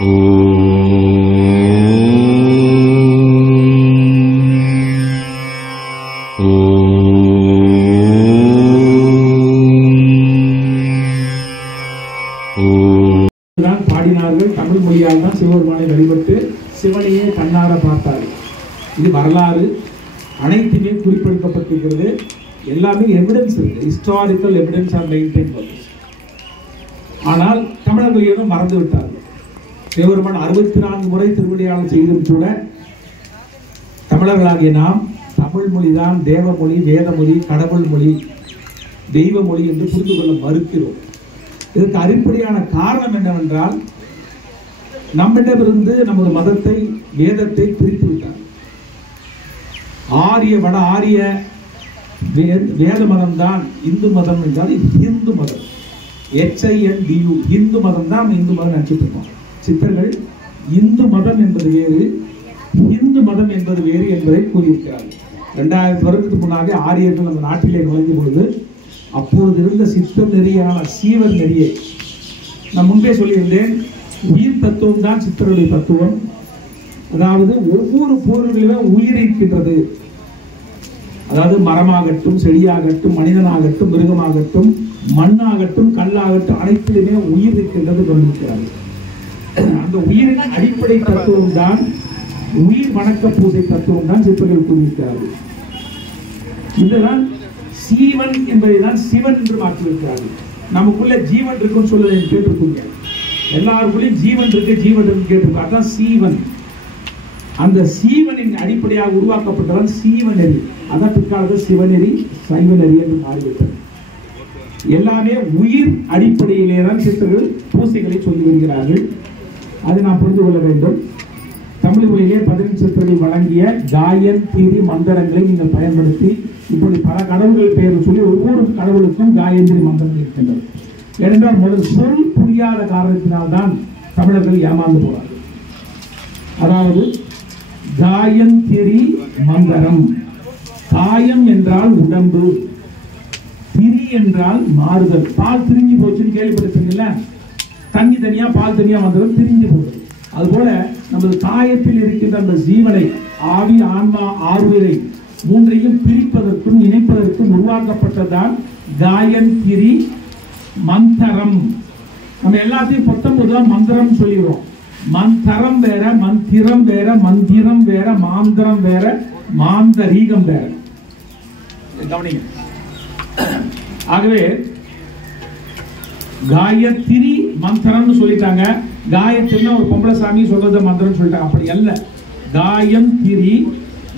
பாடினார்கள். தமிழ் மொழியால் தான் சிவபெருமானை வழிபட்டு சிவனையே கண்ணார பார்த்தார்கள். இது வரலாறு அனைத்துமே குறிப்பிடப்பட்டிருக்கிறது. எல்லாமே எவிடன்ஸ் இருக்கு, ஹிஸ்டாரிக்கல் எவிடன்ஸ் ஆர் மெயின்டைன். ஆனால் தமிழர்கள் ஏதோ மறந்து விட்டார்கள். சிவபெருமான் 64 முறை திருவிளையாடல் செய்தும் கூட தமிழர்களாகிய நாம் தமிழ் மொழிதான் தேவமொழி, வேதமொழி, கடவுள் மொழி, தெய்வ மொழி என்று புரிந்து கொள்ள மறுக்கிறோம். இதற்கு அடிப்படையான காரணம் என்னவென்றால், நம்மிடமிருந்து நமது மதத்தை, வேதத்தை பிரித்து விட்டார். ஆரிய வட ஆரிய வேத மதம் தான் இந்து மதம் என்றால் இது இந்து மதம். HINDU இந்து மதம் தான் இந்து மதம் நினைச்சிட்டு இருக்கோம். சித்தர்கள் இந்து மதம் என்பது வேறு, இந்து மதம் என்பது வேறு என்பதை கூறியிருக்கிறார்கள். 2000 வருடத்துக்கு முன்னாடி ஆரியர்கள் நம்ம நாட்டிலே நுழைந்த பொழுது அப்பொழுது இருந்த சித்த நெறியான சீவர் நெறியை நான் முன்பே சொல்லியிருந்தேன். உயிர் தத்துவம் தான் சித்தருடைய தத்துவம். அதாவது ஒவ்வொரு பொருளிலுமே உயிர் இருக்கின்றது. அதாவது மரமாகட்டும், செடியாகட்டும், மனிதனாகட்டும், மிருகமாகட்டும், மண்ணாகட்டும், கல்லாகட்டும், அனைத்திலுமே உயிர் இருக்கின்றது சொல்லியிருக்கிறார்கள். அந்த உயிரின் அடிப்படை தத்துவம் தான் உயிர் வணக்க பூஜை தத்துவம் தான் சித்தர்கள் கூறியிருக்கிறார்கள். இதுதான் சீவன் என்பதை தான் சிவன் என்று மாற்றியிருக்கிறார்கள். நமக்குள்ள ஜீவன் இருக்குன்னு சொல்லுவதை கேட்டிருக்கீங்க. எல்லாருக்குள்ளேயும் ஜீவன் இருக்கு, ஜீவன் இருக்கு கேட்டிருக்கோம். அதான் சீவன். அந்த சீவனின் அடிப்படையாக உருவாக்கப்பட்டவன் சீவநெறி. அதான் பிற்காலத்தில் சிவநெறி, சைவநெறி என்று மாறிவிட்டது. எல்லாமே உயிர் அடிப்படையிலே தான் சித்தர்கள் பூசைகளை சொல்லி வருகிறார்கள். அதை நாம் புரிந்து கொள்ள வேண்டும். தமிழ் மொழியிலே 15 சித்தர்கள் வழங்கிய காயன் தீரி மந்திரங்களை நீங்கள் பயன்படுத்தி இப்படி பல கடவுள்கள் பெயர் சொல்லி ஒவ்வொரு கடவுளுக்கும் காயந்திரி மந்திரங்கள் இருக்கின்றது. ஏனென்றால் முதல் சொல் புரியாத காரணத்தினால்தான் தமிழர்கள் ஏமாந்து போறார்கள். அதாவது காயந்திரி மந்திரம், காயம் என்றால் உடம்பு, திரி என்றால் மாறுதல். பால் திரிஞ்சு போச்சுன்னு கேள்விப்பட்டிருக்கீங்கல்ல, தண்ணி தனியா பால் தனியா வந்தது திரிஞ்சு போகுது. அதுபோல நமது காயத்தில் இருக்கின்ற அந்த ஜீவனை, ஆவி, ஆன்மா, ஆறுயிரை மூன்றையும் பிரிப்பதற்கும் இணைப்பதற்கும் உருவாக்கப்பட்டதான் காயந்திரி மந்திரம். நம்ம எல்லாத்தையும் 19 மந்திரம் சொல்லிடுறோம். மந்திரம் வேற, மந்திரம் வேற, மந்திரம் வேற, மாந்திரம் வேற, மாந்தரீகம் வேற. கவனிங்க. ஆகவே காயத்ரி மந்திரம்னு சொல்லிட்டாங்க. காயத்ரினா ஒரு பொம்பளை சாமி சொல்றது மந்திரம் சொல்லிட்டாங்க. அப்படி அல்ல. காயத்ரி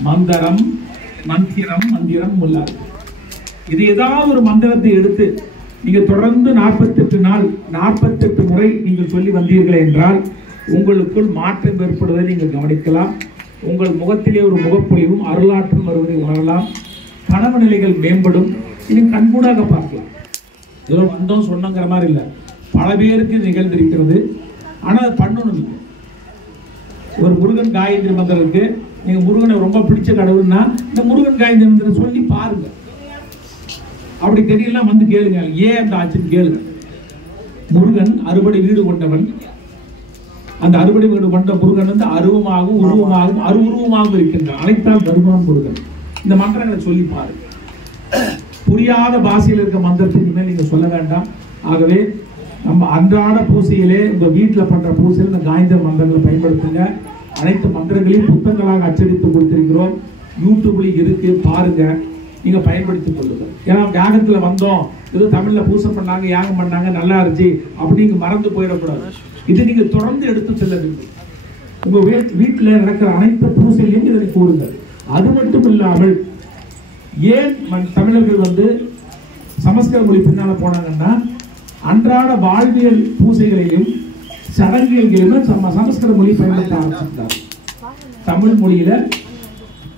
மந்திரம், மந்திரம், மந்திரம் உள்ளாது. இது ஏதாவது ஒரு மந்திரத்தை எடுத்து நீங்க தொடர்ந்து 48 நாள் 48 முறை நீங்கள் சொல்லி வந்தீர்கள் என்றால் உங்களுக்குள் மாற்றம் ஏற்படுவதை நீங்கள் கவனிக்கலாம். உங்கள் முகத்திலே ஒரு முகப்பொழிவும் அருளாற்றும் வருவதை உணரலாம். கனவு நிலைகள் மேம்படும். இது கண்கூடாக பார்க்கலாம். ஏதோ வந்தோம் சொன்னங்கிற மாதிரி இல்லை, பல பேருக்கு நிகழ்ந்திருக்கிறது. ஆனால் அது பண்ணணும். இல்லை ஒரு முருகன் காயத்ரி மந்திரம் இருக்கு. நீங்க முருகனை ரொம்ப பிடிச்ச கடவுள்னா இந்த முருகன் காயத்ரி மந்திரம் சொல்லி பாருங்க. அப்படி தெரியல வந்து கேளுங்க, ஏன் அந்த ஆச்சுன்னு கேளுங்க. முருகன் அறுபடை வீடு கொண்டவன். அந்த அறுபடை வீடு கொண்ட முருகன் வந்து அருவமாகவும் உருவமாகவும் அருவுருவமாகவும் இருக்கின்றான். அழைத்தால் வருவான் முருகன். இந்த மந்திரங்களை சொல்லி பாருங்க. புரியாத பாஷையில் இருக்க மந்திரத்துக்கு மேல் நீங்க சொல்ல வேண்டாம். ஆகவே நம்ம அன்றாட பூசையிலே உங்க வீட்டில் பண்ற பூசையில் இந்த காயத்ரி மந்திரங்களை பயன்படுத்துங்க. அனைத்து மந்திரங்களையும் புத்தகங்களாக அச்சடித்து கொடுத்திருக்கிறோம். யூடியூப்ல இருக்கு, பாருங்க, நீங்க பயன்படுத்திக் கொள்ளுங்க. ஏன்னா யாகத்துல வந்தோம், இது தமிழ்ல பூசை பண்ணாங்க, யாகம் பண்ணாங்க, நல்லா இருந்துச்சு அப்படிங்க மறந்து போயிடக்கூடாது. இது நீங்க தொடர்ந்து எடுத்து செல்ல வேண்டும். உங்க வீட்டில் நடக்கிற அனைத்து பூசையிலையும் இதனை கூறுங்க. அது மட்டும் இல்லாமல் ஏன் தமிழர்கள் வந்து சமஸ்கிருத மொழி பின்னால போனாங்கன்னா, அன்றாட வாழ்வியல் பூசைகளிலும் சடங்குகளிலும் சமஸ்கிருத மொழி பயன்படுத்த ஆரம்பிச்சிருந்தார். தமிழ் மொழியில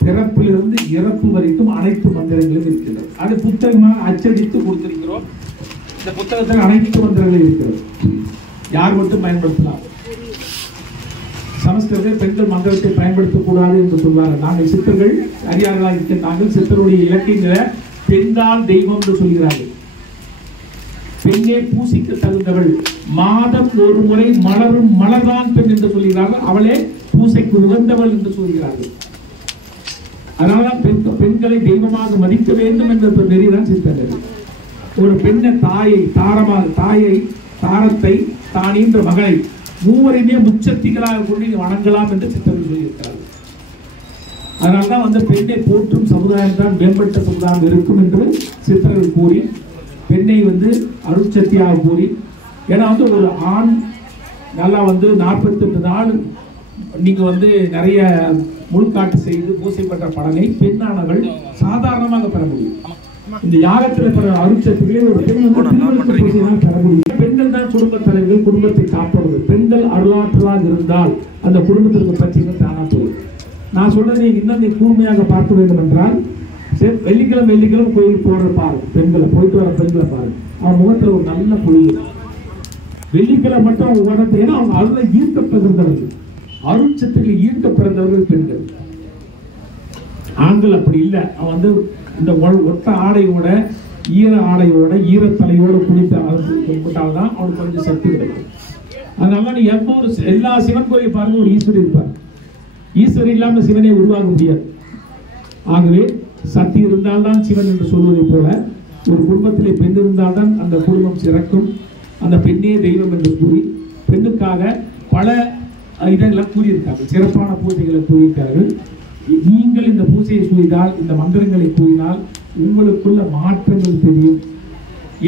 பிறப்பிலிருந்து இறப்பு வரைக்கும் அனைத்து மந்திரங்களும் இருக்கிறது. அது புத்தகமாக அச்சடித்து கொடுத்திருக்கிறோம். இந்த புத்தகத்தில் அனைத்து மந்திரங்களும் இருக்கிறது. யார் மட்டும் பயன்படுத்தலாம். சமஸ்கிருத பெண்கள் மந்திரத்தை பயன்படுத்தக்கூடாது என்று சொல்வார்கள். நாங்கள் சித்தர்கள் அறியார்களாக இருக்க நாங்கள் சித்தருடைய இலக்கியங்களை பெண்தான் தெய்வம் என்று சொல்கிறார்கள். பெண்ணே பூசிக்க தகுந்தவள், மாதம் ஒரு முறை மலரும் மலர்தான் பெண் என்று சொல்கிறார்கள், அவளே பூசைக்கு உகந்தவள் என்று சொல்கிறார்கள். அதனால்தான் பெண்களை தெய்வமாக மதிக்க வேண்டும் என்ற நெறிதான் சித்தர் நெறி. ஒரு பெண்ணை தாரத்தை தானின்ற மகளை மூவரையுமே முச்சக்திகளாக கொண்டு வணங்கலாம் என்று சித்தர்கள் சொல்லியிருக்கிறார்கள். அதனால்தான் பெண்ணை போற்றும் சமுதாயம் தான் மேம்பட்ட சமுதாயம் இருக்கும் என்று சித்தர்கள் கூறி பெண்ணை அருட்சக்தியாக கூறி, ஏன்னா ஒரு ஆண் நல்லா 48 நாள் நீங்க நிறைய முழுக்காட்டு செய்து பூசை பெற்ற பலனை பெண்ணானவள் சாதாரணமாக பெற முடியும். இந்த யாகத்தில் பெற அருட்சக்திகளை ஒரு பெண் பெற முடியும். பெண்கள் தான் குடும்ப தலைவர்கள், குடும்பத்தை காப்பவர்கள். பெண்கள் அருளாற்றலாக இருந்தால் அந்த குடும்பத்திற்கு பிரச்சனை தானா போகும். நான் சொல்றது இன்னும் நீ கூர்மையாக பார்க்க வேண்டும் என்றால், வெள்ளிக்கிழமை கோயிலுக்கு போற பாரு, பெண்களை போயிட்டு வர பெண்களை பாரு, அவன் முகத்துல ஒரு நல்ல பொழிவு. வெள்ளிக்கிழமை மட்டும் அவங்க உடனே, ஏன்னா அவங்க அருளை ஈர்க்க பிறந்தவர்கள், அருட்சத்தில் ஈர்க்க பிறந்தவர்கள் பெண்கள். ஆண்கள் அப்படி இல்லை. அவன் இந்த ஒத்த ஆடையோட ஈர ஆடையோட ஈரத்தலையோட குளித்தால்தான் அவனுக்கு கொஞ்சம் சக்தி கிடைக்கும். அதனால நீ எல்லா சிவன் கோயில் பாருங்க, ஒரு ஈஸ்வரி இருப்பார். ஈஸ்வரி இல்லாம சிவனை உருவாக முடியாது. ஆகவே சக்தி இருந்தால்தான் சிவன் என்று சொல்வதை போல ஒரு குடும்பத்திலே பெண் இருந்தால்தான் அந்த குடும்பம் சிறக்கும். அந்த பெண்ணே தெய்வம் என்று கூறி பெண்ணுக்காக பல இதெல்லாம் கூறியிருக்கார்கள், சிறப்பான பூஜைகளை கூறியிருக்கார்கள். நீங்கள் இந்த பூஜையை செய்தால், இந்த மந்திரங்களை கூறினால் உங்களுக்குள்ள மாற்றங்கள் தெரியும்.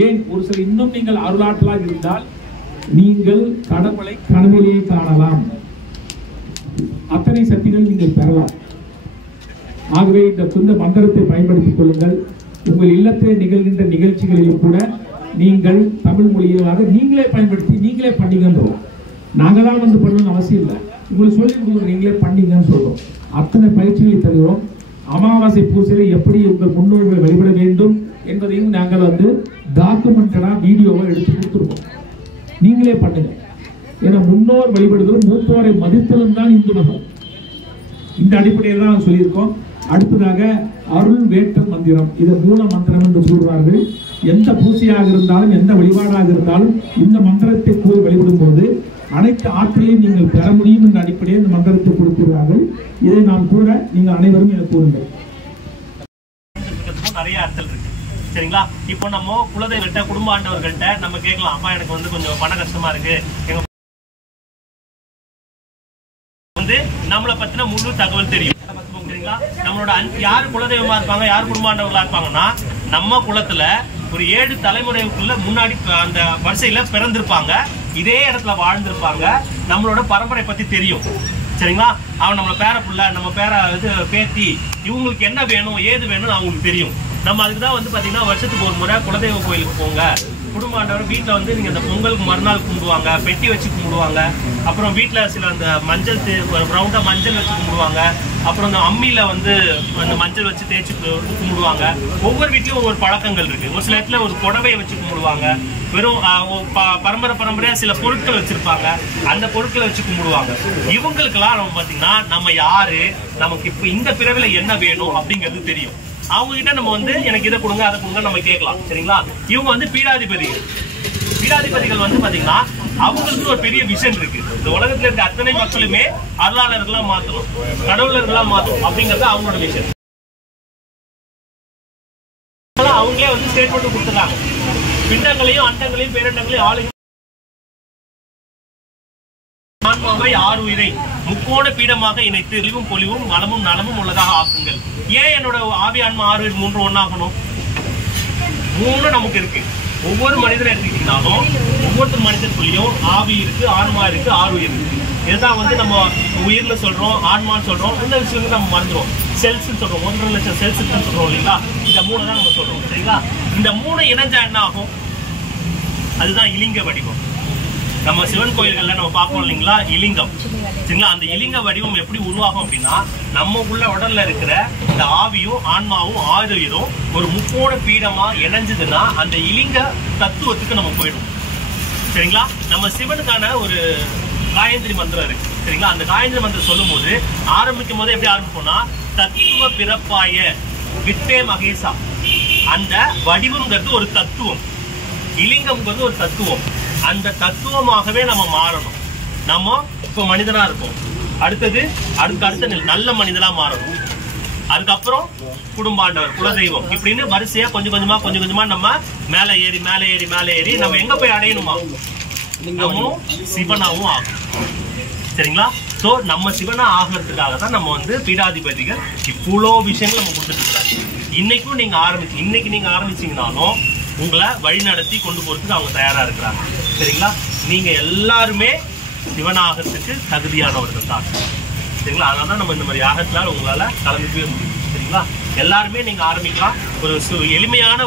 ஏன் ஒரு சில இன்னும் நீங்கள் அருளாற்றலாக இருந்தால் நீங்கள் கடவுளை கனவிலேயே காணலாம். அத்தனை சக்திகள் நீங்கள் பெறலாம். ஆகவே இந்த மந்திரத்தை பயன்படுத்திக் கொள்ளுங்கள். உங்கள் இல்லத்தில் நிகழ்கின்ற நிகழ்ச்சிகளிலும் கூட நீங்கள் தமிழ் மொழியாக நீங்களே பயன்படுத்தி நீங்களே பண்ணீங்கன்றோம். நாங்கள் தான் பண்ணணும்னு அவசியம் இல்லை. உங்களுக்கு சொல்லி கொடுக்குறோம், நீங்களே பண்ணீங்கன்னு சொல்றோம். அத்தனை பயிற்சிகளை தருகிறோம். அமாவாசை பூசையில் எப்படி உங்கள் முன்னோர்களை வழிபட வேண்டும் என்பதையும் நாங்கள் டாக்குமெண்டடா வீடியோவை எடுத்து கொடுத்துருவோம். நீங்களே பண்ணுங்க. ஏன்னா முன்னோர் வழிபடுதலும் மூத்தோரை மதித்தலும் தான் இந்து மதம். இந்த அடிப்படையில் தான் சொல்லியிருக்கோம். அடுத்ததாக அருள் வேட்டல் மந்திரம், இதை மூல மந்திரம் என்று சொல்கிறார்கள். எந்த பூசையாக இருந்தாலும் எந்த வழிபாடாக இருந்தாலும் இந்த மந்திரத்தை கூறி வழிபடும் போது அனைத்து ஆற்றலையும் நீங்கள் பெற முடியும் என்ற அடிப்படையில் இந்த மந்திரத்தை கொடுக்கிறார்கள். இதை நாம் கூட நீங்கள் அனைவரும் எனக்கு கூறுங்கள். நிறைய அர்த்தம் இருக்கு, சரிங்களா? இப்போ நம்ம குலதெய்வர்கிட்ட குடும்ப ஆண்டவர்கள்ட்ட நம்ம கேட்கலாம், அப்பா எனக்கு கொஞ்சம் பண கஷ்டமா இருக்கு, எங்க நம்மளை பத்தின முழு தகவல் தெரியும். நம்மளோட யார் குலதெய்வமா இருப்பாங்க, யார் குடும்பாண்டவர்களா இருப்பாங்கன்னா, நம்ம குலத்துல ஒரு 7 தலைமுறைக்குள்ள முன்னாடி அந்த வரிசையில பிறந்திருப்பாங்க, இதே இடத்துல வாழ்ந்திருப்பாங்க, நம்மளோட பரம்பரை பத்தி தெரியும், சரிங்களா? அவன் நம்மள பேர புள்ள, நம்ம பேத்தி, இவங்களுக்கு என்ன வேணும் ஏது வேணும்னு அவங்களுக்கு தெரியும். நம்ம அதுக்குதான் பாத்தீங்கன்னா வருஷத்துக்கு ஒரு முறை குலதெய்வ கோயிலுக்கு போங்க. குடும்பாண்டவர் வீட்டில் நீங்கள் அந்த பொங்கலுக்கு மறுநாள் கும்பிடுவாங்க, பெட்டி வச்சு கும்பிடுவாங்க. அப்புறம் வீட்டில் சில அந்த மஞ்சள் ரவுண்டாக மஞ்சள் வச்சு கும்பிடுவாங்க. அப்புறம் அந்த அம்மியில் அந்த மஞ்சள் வச்சு தேய்ச்சி கும்பிடுவாங்க. ஒவ்வொரு வீட்லையும் ஒவ்வொரு பழக்கங்கள் இருக்குது. ஒரு சில இடத்துல ஒரு புடவையை வச்சு கும்பிடுவாங்க. வெறும் பரம்பரையாக சில பொருட்கள் வச்சுருப்பாங்க, அந்த பொருட்களை வச்சு கும்பிடுவாங்க. இவங்களுக்கெல்லாம் நம்ம பார்த்தீங்கன்னா நம்ம யாரு, நமக்கு இப்போ இந்த பிறவில என்ன வேணும் அப்படிங்கிறது தெரியும். அவங்க கிட்ட நம்ம எனக்கு இதை கொடுங்க அதை கொடுங்க நம்ம கேட்கலாம், சரிங்களா? இவங்க பீடாதிபதிகள். பீடாதிபதிகள் பாத்தீங்கன்னா அவங்களுக்கு ஒரு பெரிய விஷன் இருக்கு. இந்த உலகத்துல இருக்க அத்தனை மக்களுமே அருளாளர்களா மாத்தணும், கடவுளர்களா மாத்தணும் அப்படிங்கறது அவங்களோட விஷன். அவங்களே ஸ்டேட்மெண்ட் கொடுத்துருக்காங்க. பிண்டங்களையும் அண்டங்களையும் பேரண்டங்களையும் ஆளுங்க ஆன்மாவை 6 உயிரை முக்கோண பீடமாக இணைத்து தெளிவும் பொலிவும் வளமும் நலமும் உள்ளதாக ஆக்குங்கள். ஏன் என்னோட ஆவி ஆன்மா 6 உயிர் 3 ஒன்னாகணும்? 3 நமக்கு இருக்கு. ஒவ்வொரு மனிதரை எடுத்துக்கிட்டீங்கன்னாலும் ஒவ்வொருத்தர் மனிதனுக்குள்ளேயும் ஆவி இருக்கு, ஆன்மா இருக்கு, 6 உயிர் இருக்கு. இதுதான் நம்ம உயிர்ல சொல்றோம், ஆன்மான்னு சொல்றோம். இந்த விஷயங்கள் நம்ம மறந்துடும். செல்ஸ் சொல்றோம், 1.5 லட்சம் செல்ஸ் சொல்றோம் இல்லைங்களா? இந்த 3 தான் நம்ம சொல்றோம், சரிங்களா? இந்த 3 இணைஞ்சா என்ன ஆகும்? அதுதான் இலிங்க வடிவம். நம்ம சிவன் கோயில்கள்ல நம்ம பார்ப்போம் இல்லைங்களா, இலிங்கம், சரிங்களா? அந்த இலிங்க வடிவம் எப்படி உருவாகும் அப்படின்னா, நம்ம உள்ள உடல்ல இருக்கிற இந்த ஆவியும் ஆன்மாவும் 6 உயிரும் ஒரு முக்கோண பீடமா இணைஞ்சதுன்னா அந்த இலிங்க தத்துவத்துக்கு நம்ம போயிடும், சரிங்களா? நம்ம சிவனுக்கான ஒரு காயத்ரி மந்திரம் இருக்கு, சரிங்களா? அந்த காயத்ரி மந்திரம் சொல்லும் போது ஆரம்பிக்கும் போது எப்படி ஆரம்பிப்போம்னா, தத்துவ பிறப்பாய வித்தே மகேசா. அந்த வடிவம்ங்கிறது ஒரு தத்துவம், இலிங்கம்ங்கிறது ஒரு தத்துவம். அந்த தத்துவமாகவே நம்ம மாறணும். நம்ம இப்போ மனிதனா இருக்கோம். அடுத்தது அடுத்த நல்ல மனிதனா மாறணும். அதுக்கப்புறம் குடும்பாண்டவர், குலதெய்வம், இப்படின்னு வரிசையா கொஞ்சம் கொஞ்சமா நம்ம மேல ஏறி நம்ம எங்க போய் அடையணுமா? நம்மளும் சிவனாவும் ஆகும். சரிங்களா? சோ நம்ம சிவனா ஆகிறதுக்காக தான் நம்ம வந்து பீடாதிபதிகள் இவ்வளோ விஷயங்கள் நம்ம கொடுத்துட்டு இருக்காங்க. இன்னைக்கும் நீங்க ஆரம்பிச்சீங்கன்னாலும் உங்களை வழி நடத்தி கொண்டு போறதுக்கு அவங்க தயாரா இருக்கிறாங்க. சரிங்களா? நீங்க எல்லாருமே சிவனாகிறதுக்கு தகுதியானவர்கள் தான். சரிங்களா? அதனால தான் நம்ம இந்த மாதிரி யாகத்தினால உங்களால கலந்துக்கவே முடியும். சரிங்களா? எல்லாருமே நீங்க ஆரம்பிக்கலாம். ஒரு எளிமையான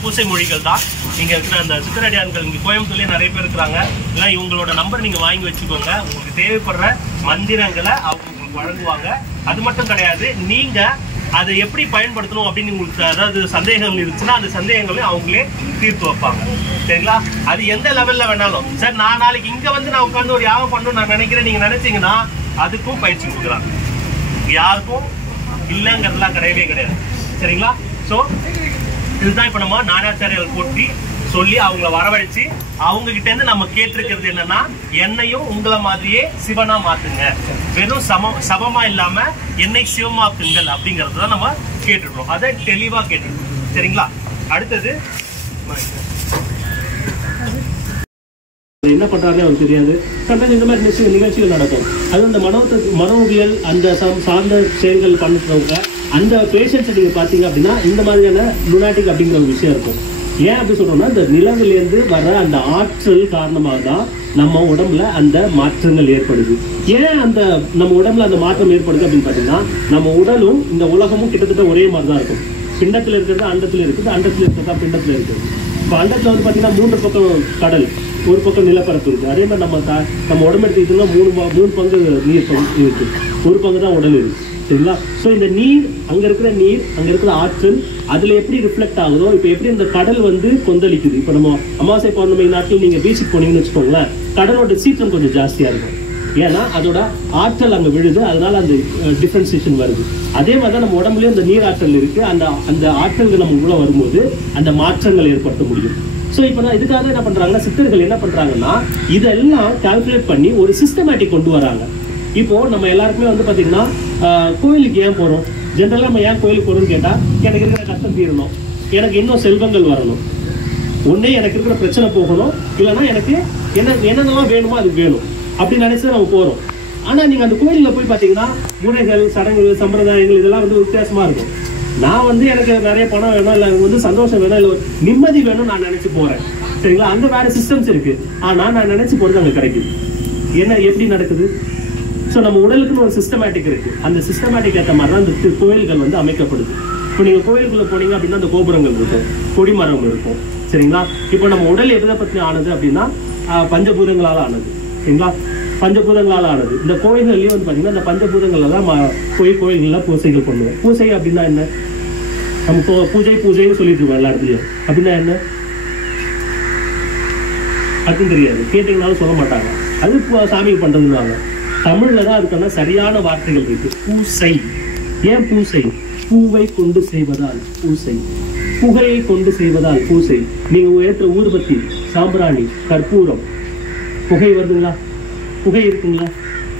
பூசை மொழிகள் தான். நீங்க இருக்கிற அந்த சித்தரடியான்கள் இங்க கோயம்புத்தூர்லயே நிறைய பேர் இருக்கிறாங்க. இல்லை இவங்களோட நம்பர் நீங்க வாங்கி வச்சுக்கோங்க. உங்களுக்கு தேவைப்படுற மந்திரங்களை அவங்க உங்களுக்கு வழங்குவாங்க. அது மட்டும் கிடையாது, நீங்க அதை எப்படி பயன்படுத்தணும் அப்படின்னு உங்களுக்கு அதாவது சந்தேகங்கள் இருந்துச்சுன்னா அந்த சந்தேகங்களையும் அவங்களே தீர்த்து வைப்பாங்க. சரிங்களா? அது எந்த லெவல்ல வேணாலும், சார் நான் நாளைக்கு இங்க வந்து நான் உட்காந்து ஒரு யாகம் பண்ணணும்னு நான் நினைக்கிறேன் நீங்க நினைச்சீங்கன்னா அதுக்கும் பயிற்சி கொடுக்குறாங்க. யாருக்கும் இல்லைங்கிறதுலாம் கிடையவே கிடையாது. சரிங்களா? ஸோ இதுதான் இப்போ நம்ம நானாச்சாரியர்கள் போட்டி சொல்லி அவங்கள வரவழைச்சு அவங்க கிட்ட இருந்து நம்ம கேட்டிருக்கிறது என்னன்னா, என்னையும் உங்களை மாதிரியே சிவனா மாத்துங்க, வெறும் சமமா இல்லாம என்னை சிவமாக்குங்கள் அப்படிங்கறது தான் நம்ம கேட்டுருக்கோம். அதை தெளிவா கேட்டுருக்கோம். சரிங்களா? அடுத்தது என்ன பண்றாருன்னு அவருக்கு தெரியாது. சம்டைம்ஸ் இந்த மாதிரி நிகழ்ச்சிகள் நடக்கும். அது அந்த மனோவியல் அந்த சார்ந்த செயல்கள் பண்ணுறவங்க அந்த பேஷண்ட்ஸை நீங்க பாத்தீங்க அப்படின்னா இந்த மாதிரியான லுனாட்டிக் அப்படிங்கிற ஒரு விஷயம் இருக்கும். ஏன் அப்படி சொல்றோம்னா, இந்த நிலவிலேருந்து வர அந்த ஆற்றல் காரணமாக தான் நம்ம உடம்புல அந்த மாற்றங்கள் ஏற்படுது. ஏன் அந்த நம்ம உடம்புல அந்த மாற்றம் ஏற்படுது அப்படின்னு பாத்தீங்கன்னா, நம்ம உடலும் இந்த உலகமும் கிட்டத்தட்ட ஒரே மாதிரி தான் இருக்கும். பிண்டத்துல இருக்கிறது அண்டத்துல இருக்குது, அண்டத்துல இருக்கிறது பிண்டத்துல இருக்குது. இப்போ அண்டத்துல வந்து பாத்தீங்கன்னா 3 பக்கம் கடல், ஒரு பக்கம் நிலப்பரப்பு இருக்கு. அதே மாதிரி நம்ம உடம்பு எடுத்துக்கிட்டோம்னா 3 பங்கு நீர் இருக்கு, ஒரு பங்கு தான் உடல் இருக்கு. சரிங்களா? ஸோ இந்த நீர், அங்க இருக்கிற நீர், அங்க இருக்கிற ஆற்றல் அதுல எப்படி ரிஃப்ளெக்ட் ஆகுதோ, இப்போ எப்படி இந்த கடல் வந்து கொந்தளிக்குது. இப்போ நம்ம அமாவாசை பௌர்ணமி நாட்கள் நீங்க பீச்சுக்கு போனீங்கன்னு வச்சுக்கோங்களேன், கடலோட சீற்றம் கொஞ்சம் ஜாஸ்தியா இருக்கும். ஏன்னா அதோட ஆற்றல் அங்க விழுது, அதனால அந்த டிஃபரன்சியேஷன் வருது. அதே மாதிரி தான் நம்ம உடம்புலயும் அந்த நீர் ஆற்றல் இருக்கு. அந்த ஆற்றல்கள் நம்ம உள்ள வரும்போது அந்த மாற்றங்கள் ஏற்படுத்த முடியும். ஸோ இப்போ நான் இதுக்காக என்ன பண்றாங்கன்னா, சித்தர்கள் என்ன பண்றாங்கன்னா, இதெல்லாம் கால்குலேட் பண்ணி ஒரு சிஸ்டமேட்டிக் கொண்டு வராங்க. இப்போ நம்ம எல்லாருக்குமே வந்து பாத்தீங்கன்னா கோயிலுக்கு ஏன் போறோம்? ஜென்ரலா நம்ம ஏன் கோயிலுக்கு போறோம்னு கேட்டா, எனக்கு இருக்கிற கஷ்டம் தீரணும், எனக்கு இன்னும் செல்வங்கள் வரணும், ஒன்னே எனக்கு இருக்கிற பிரச்சனை போகணும், இல்லைன்னா எனக்கு என்னென்னலாம் வேணுமோ அது வேணும் அப்படின்னு நினைச்சு நம்ம போறோம். ஆனா நீங்க அந்த கோயிலில் போய் பாத்தீங்கன்னா முறைகள், சடங்குகள், சம்பிரதாயங்கள் இதெல்லாம் வந்து வித்தியாசமா இருக்கும். நான் வந்து எனக்கு நிறைய பணம் வேணும், இல்லை வந்து சந்தோஷம் வேணும், இல்லை நிம்மதி வேணும் நான் நினைச்சு போறேன். சரிங்களா? அந்த வேற சிஸ்டம்ஸ் இருக்கு. ஆனா நான் நினைச்சு போறது அங்க கிடைக்குது. என்ன எப்படி நடக்குது? ஸோ நம்ம உடலுக்குன்னு ஒரு சிஸ்டமேட்டிக் இருக்கு. அந்த சிஸ்டமேட்டிக் ஏற்ற மாதிரி தான் இந்த கோயில்கள் வந்து அமைக்கப்படுது. இப்போ நீங்க கோயிலுக்குள்ள போனீங்க அப்படின்னா அந்த கோபுரங்கள் இருக்கும், கொடிமரம் இருக்கும். சரிங்களா? இப்போ நம்ம உடல் எதை பத்தி ஆனது அப்படின்னா பஞ்சபூதங்களால ஆனது. சரிங்களா? பஞ்சபூதங்களால ஆனது. இந்த கோயில்கள்லயும் வந்து பாத்தீங்கன்னா இந்த பஞ்சபூதங்கள்ல தான் கோயில்கள்ல பூசைகள் பண்ணுவோம். பூசை அப்படின்னா என்ன? நம்ம பூஜைன்னு சொல்லிட்டு இருக்கோம் எல்லா இடத்துலயும். அப்படின்னா என்ன அதுவும் தெரியாது, கேட்டீங்கன்னாலும் சொல்ல மாட்டாங்க. அது சாமிக்கு பண்றதுன்னு. தமிழ்ல தான் அதுக்கான சரியான வார்த்தைகள் இருக்கு. பூசை. ஏன் பூசை? பூவை கொண்டு செய்வதால் பூசை, புகையை கொண்டு செய்வதால் பூசை. நீங்க ஏற்ற ஊதுபத்தி, சாம்பிராணி, கற்பூரம், புகை வருதுங்களா? புகை இருக்குங்களா?